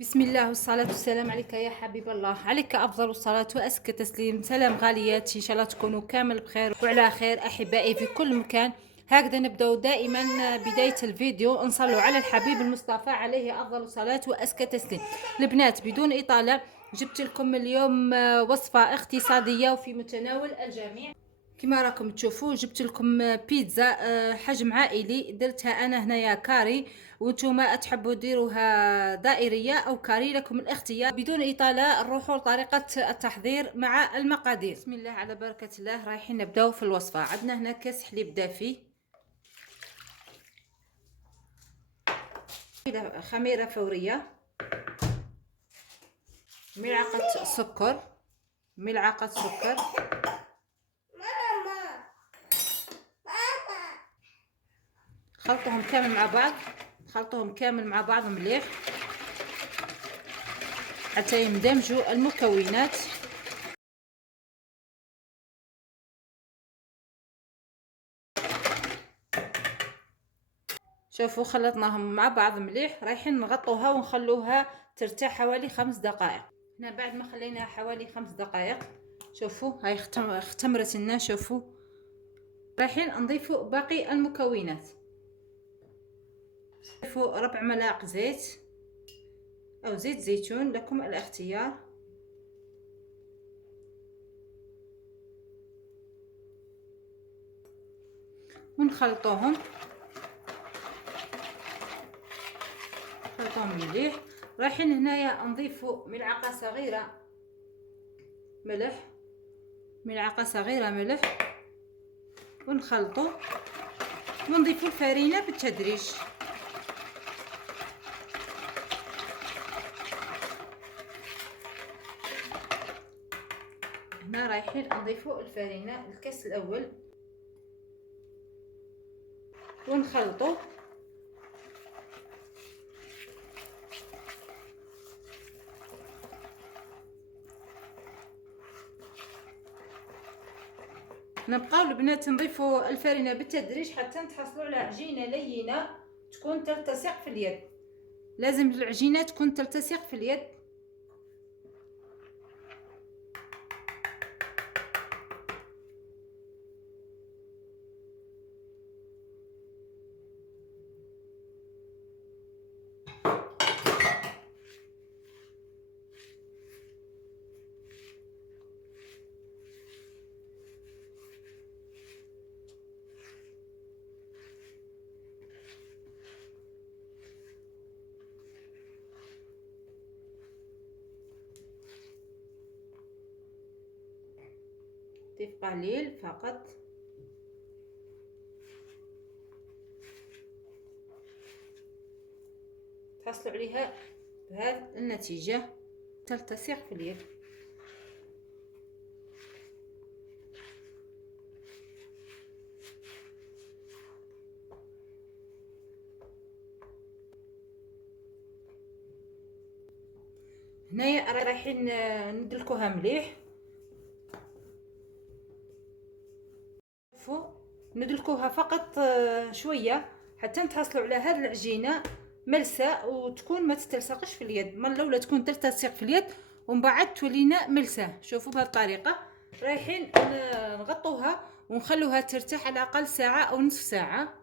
بسم الله والصلاة والسلام عليك يا حبيب الله، عليك أفضل الصلاة وأزكى تسليم. سلام غاليات، إن شاء الله تكونوا كامل بخير وعلى خير أحبائي في كل مكان. هكذا نبدأ دائما بداية الفيديو نصلوا على الحبيب المصطفى عليه أفضل الصلاة وأزكى تسليم. البنات بدون إطالة جبت لكم اليوم وصفة اقتصادية وفي متناول الجميع. كما راكم تشوفوا جبت لكم بيتزا حجم عائلي، درتها انا هنايا كاري، وانتم تحبوا ديروها دائريه او كاري، لكم الاختيار. بدون اطاله نروحوا لطريقه التحضير مع المقادير. بسم الله على بركه الله، رايحين نبداو في الوصفه. عندنا هنا كاس حليب دافي، خميره فوريه، ملعقه سكر، ملعقه سكر، خلطهم كامل مع بعض، خلطهم كامل مع بعض مليح حتى يندمجوا المكونات. شوفوا خلطناهم مع بعض مليح، رايحين نغطوها ونخلوها ترتاح حوالي 5 دقائق. هنا بعد ما خليناها حوالي 5 دقائق شوفوا هاي اختمرت لنا. شوفوا رايحين نضيفوا باقي المكونات. نضيفوا 4 ملاعق زيت او زيت زيتون، لكم الاختيار. ونخلطوهم، خلطوهم مليح. رايحين هنايا نضيفوا ملعقه صغيره ملح، ملعقه صغيره ملح، ونخلطوا ونضيفوا الفرينه بالتدريج. هنا رايحين نضيفوا الفرينه الكاس الاول ونخلطوا. نبقاو البنات نضيفوا الفرينه بالتدريج حتى نتحصلوا على عجينه لينه تكون تلتصق في اليد. لازم العجينه تكون تلتصق في اليد. ضيف قليل فقط. تحصلوا عليها بهذه النتيجه، تلتصق في اليد. هنايا رايحين ندلكوها مليح. شوفوا ندلكوها فقط شويه حتى نتحصلوا على هذه العجينه ملسه وتكون ما تتلصقش في اليد. من الاولى تكون تلتصق في اليد ومن بعد تولينا ملسه. شوفوا بهذه الطريقه. رايحين نغطوها ونخلوها ترتاح على الاقل ساعه او نصف ساعه.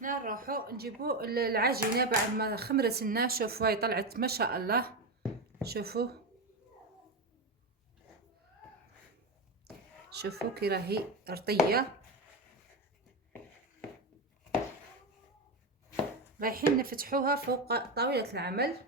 هنا نروحوا نجيبوا العجينه بعد ما خمرت لنا. شوفوا هاي طلعت ما شاء الله. شوفوا شوفوا كي راهي رطيه. رايحين نفتحوها فوق طاولة العمل.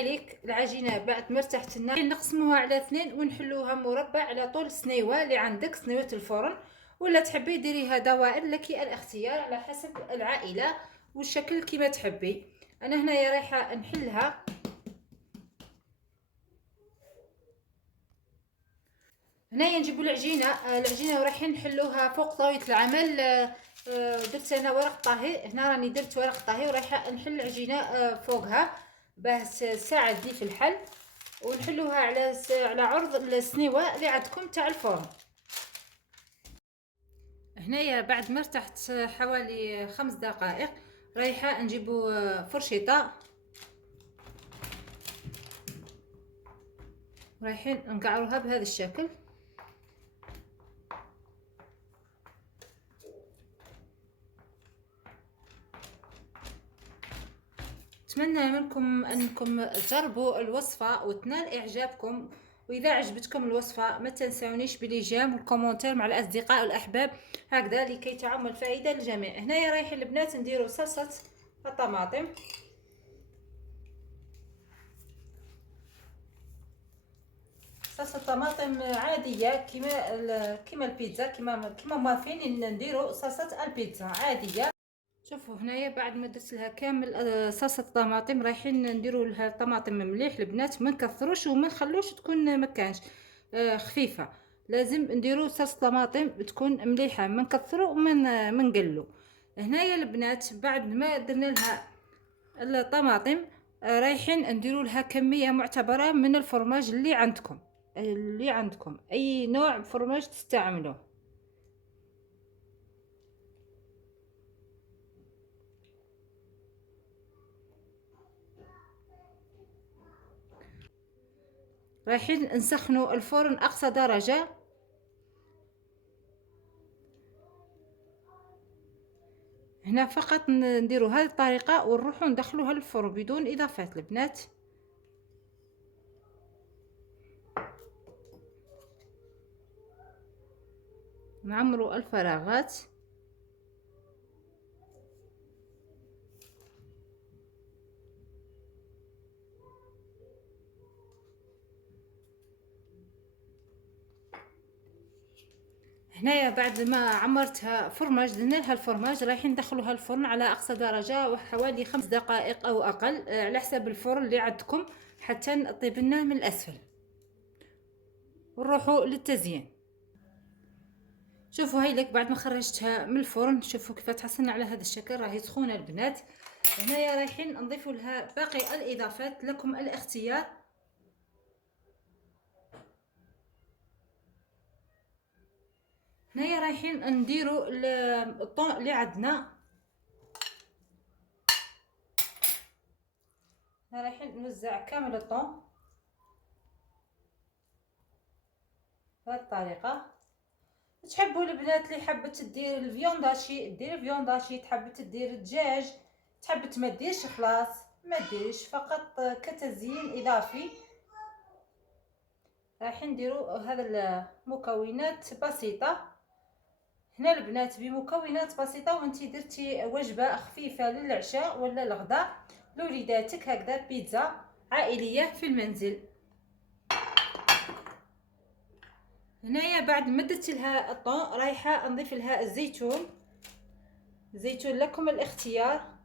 ليك العجينة بعد ما ارتاحت لنا نقسموها على 2 ونحلوها مربع على طول السنيوة اللي عندك، سنيوة الفرن، ولا تحبي ديريها دوائر، لك الاختيار على حسب العائلة والشكل كما تحبي. انا هنايا رايحة نحلها. هنايا نجيبوا العجينة ورايحين نحلوها فوق طاولة العمل. درت انا ورق طهي. هنا راني درت ورق طهي ورايحه نحل العجينه فوقها باه تساعد لي في الحل، ونحلوها على عرض السنيوه اللي عندكم تاع الفرن. هنايا بعد ما ارتحت حوالي 5 دقائق رايحه نجيبو فرشيطه، رايحين نقعروها بهذا الشكل. اتمنى منكم انكم تجربوا الوصفه وتنال اعجابكم، واذا عجبتكم الوصفه ما تنسونيش بالاعجاب والكومنتير مع الاصدقاء والاحباب هكذا لكي تعم الفائده للجميع. هنايا رايحين البنات نديروا صلصه الطماطم. صلصه الطماطم عاديه كيما البيتزا، كيما مافين نديروا صلصه البيتزا عاديه. شوفوا هنايا بعد ما درت لها كامل صلصه الطماطم رايحين نديروا لها الطماطم مليح البنات، ما نكثروش وما نخلوش تكون مكانش خفيفه، لازم نديروا صلصه طماطم تكون مليحه، ما نكثروا وما نقلوا. هنايا البنات بعد ما درنا لها الطماطم رايحين نديروا لها كميه معتبره من الفرماج اللي عندكم اي نوع فرماج تستعملوه. رايحين نسخنوا الفرن اقصى درجه. هنا فقط نديروا هذه الطريقه ونروحوا ندخلوها للفرن بدون اضافات البنات. نعمروا الفراغات. هنايا بعد ما عمرتها فرماج درنا لها الفرماج رايحين ندخلوها الفرن على اقصى درجه وحوالي 5 دقائق او اقل على حسب الفرن اللي عندكم حتى تطيب لنا من الاسفل. ونروحوا للتزيين. شوفوا هاي لك بعد ما خرجتها من الفرن، شوفوا كيف تحصلنا على هذا الشكل، راهي سخونه البنات. هنايا رايحين نضيف لها باقي الاضافات، لكم الاختيار. هنايا رايحين نديروا الطون اللي عندنا، رايحين نوزع كامل الطون بهذه الطريقه. تحبوا البنات اللي حبت تدير الفيونداشي دير الفيونداشي، تحب تدير الدجاج، تحب ما ديرش خلاص ما ديرش، فقط كتزيين اضافي. رايحين نديروا هذا المكونات بسيطه. هنا البنات بمكونات بسيطه وانتي درتي وجبه خفيفه للعشاء ولا الغداء لوليداتك، هكذا بيتزا عائليه في المنزل. هنايا بعد ما درت لها الطون رايحه نضيف لها الزيتون. لكم الاختيار.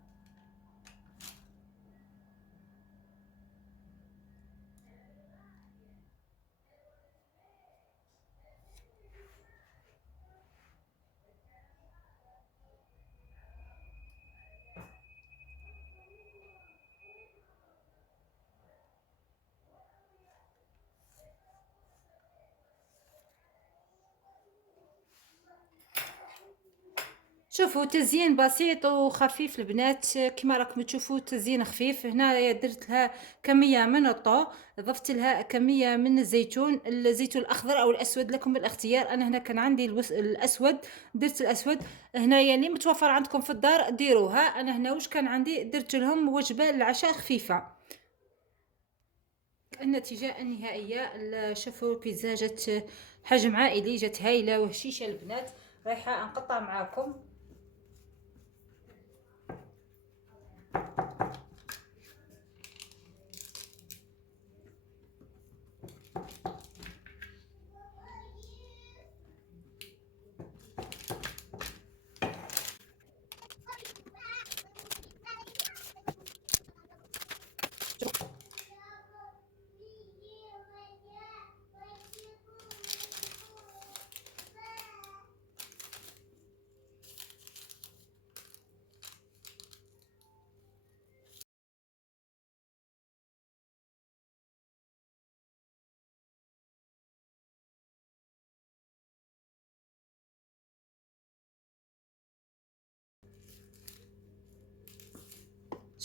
شوفوا تزيين بسيط وخفيف البنات كما راكم تشوفوا، تزيين خفيف. هنا درت لها كميه من الطو، ضفت لها كميه من الزيتون الاخضر او الاسود لكم بالاختيار. انا هنا كان عندي الاسود درت الاسود. هنايا اللي متوفر عندكم في الدار ديروها. انا هنا واش كان عندي درت لهم وجبه للعشاء خفيفه. النتيجه النهائيه شوفوا البيتزا جات حجم عائلي، جات هايله وهشيشه البنات. رايحه نقطع معاكم.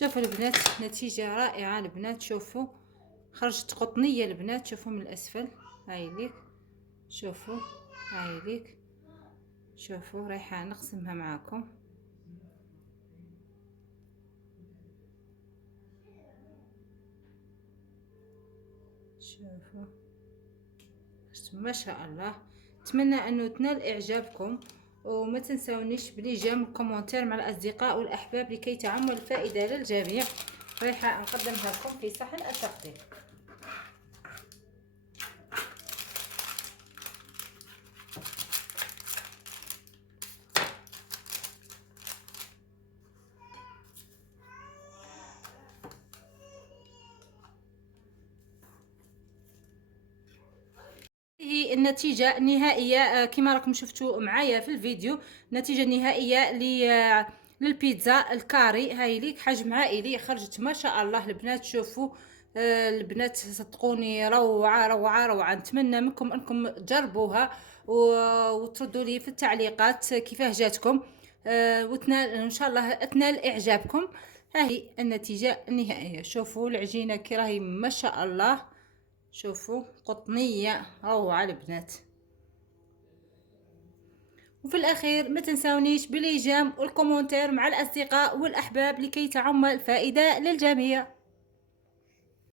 شوفوا البنات نتيجة رائعة البنات. شوفوا خرجت قطنية البنات. شوفوا من الأسفل هاي ليك. شوفوا هاي ليك. شوفوا رايحة نقسمها معاكم. شوفوا ما شاء الله. اتمنى انه تنال اعجابكم، وما تنسونيش بالاعجاب والكومنتير مع الاصدقاء والاحباب لكي تعم الفائده للجميع. رايحه نقدمها لكم في صحن التقديم. هي النتيجة النهائية كما راكم شفتوا معايا في الفيديو. النتيجة النهائية للبيتزا الكاري. هاي ليك حجم عائلي. خرجت ما شاء الله البنات. شوفوا البنات صدقوني روعة روعة روعة. نتمنى منكم انكم تجربوها وتردوا لي في التعليقات كيفاه جاتكم، وتنال ان شاء الله تنال اعجابكم. هاي النتيجة النهائية. شوفوا العجينة كي راهي ما شاء الله. شوفوا قطنية روعة البنات. وفي الاخير ما تنسونيش بالاعجاب والكومنتير مع الاصدقاء والاحباب لكي تعم الفائدة للجميع.